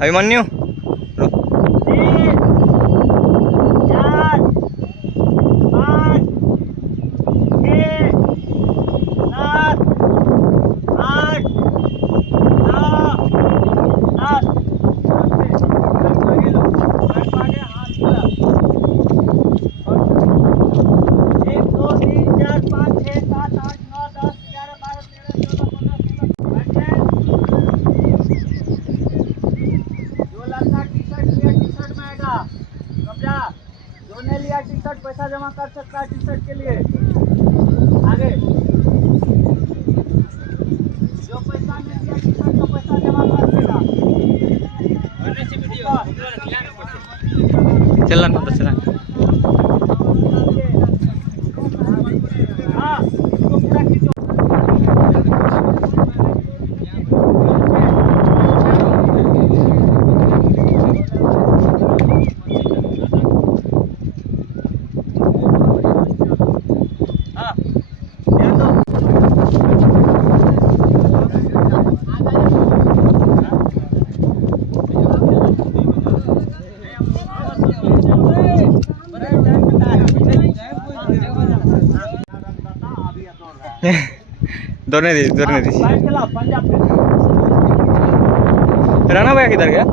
Abhimanyu T shirt पैसा जमा कर सकता है टी शर्ट के लिए आगे जो पैसा नहीं दिया टी शर्ट का पैसा जमा कर देगा चलना तो चला हाँ इसको पूरा खींचो दौड़ने दी राणा भैया किधर गया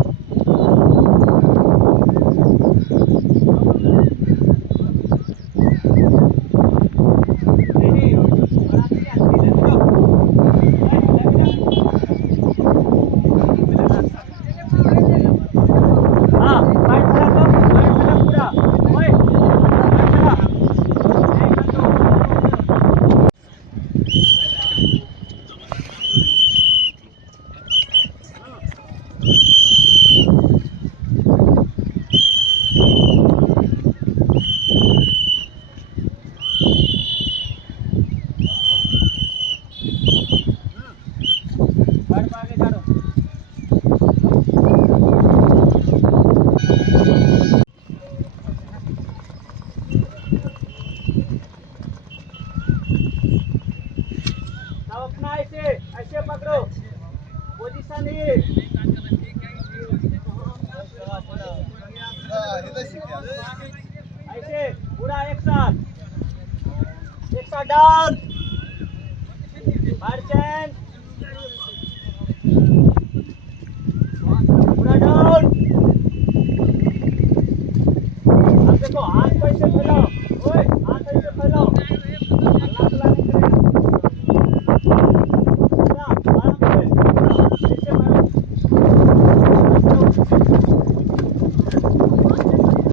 अपना ऐसे पकड़ो पोजीशन ऐसे पूरा एक साथ डाउन मार्च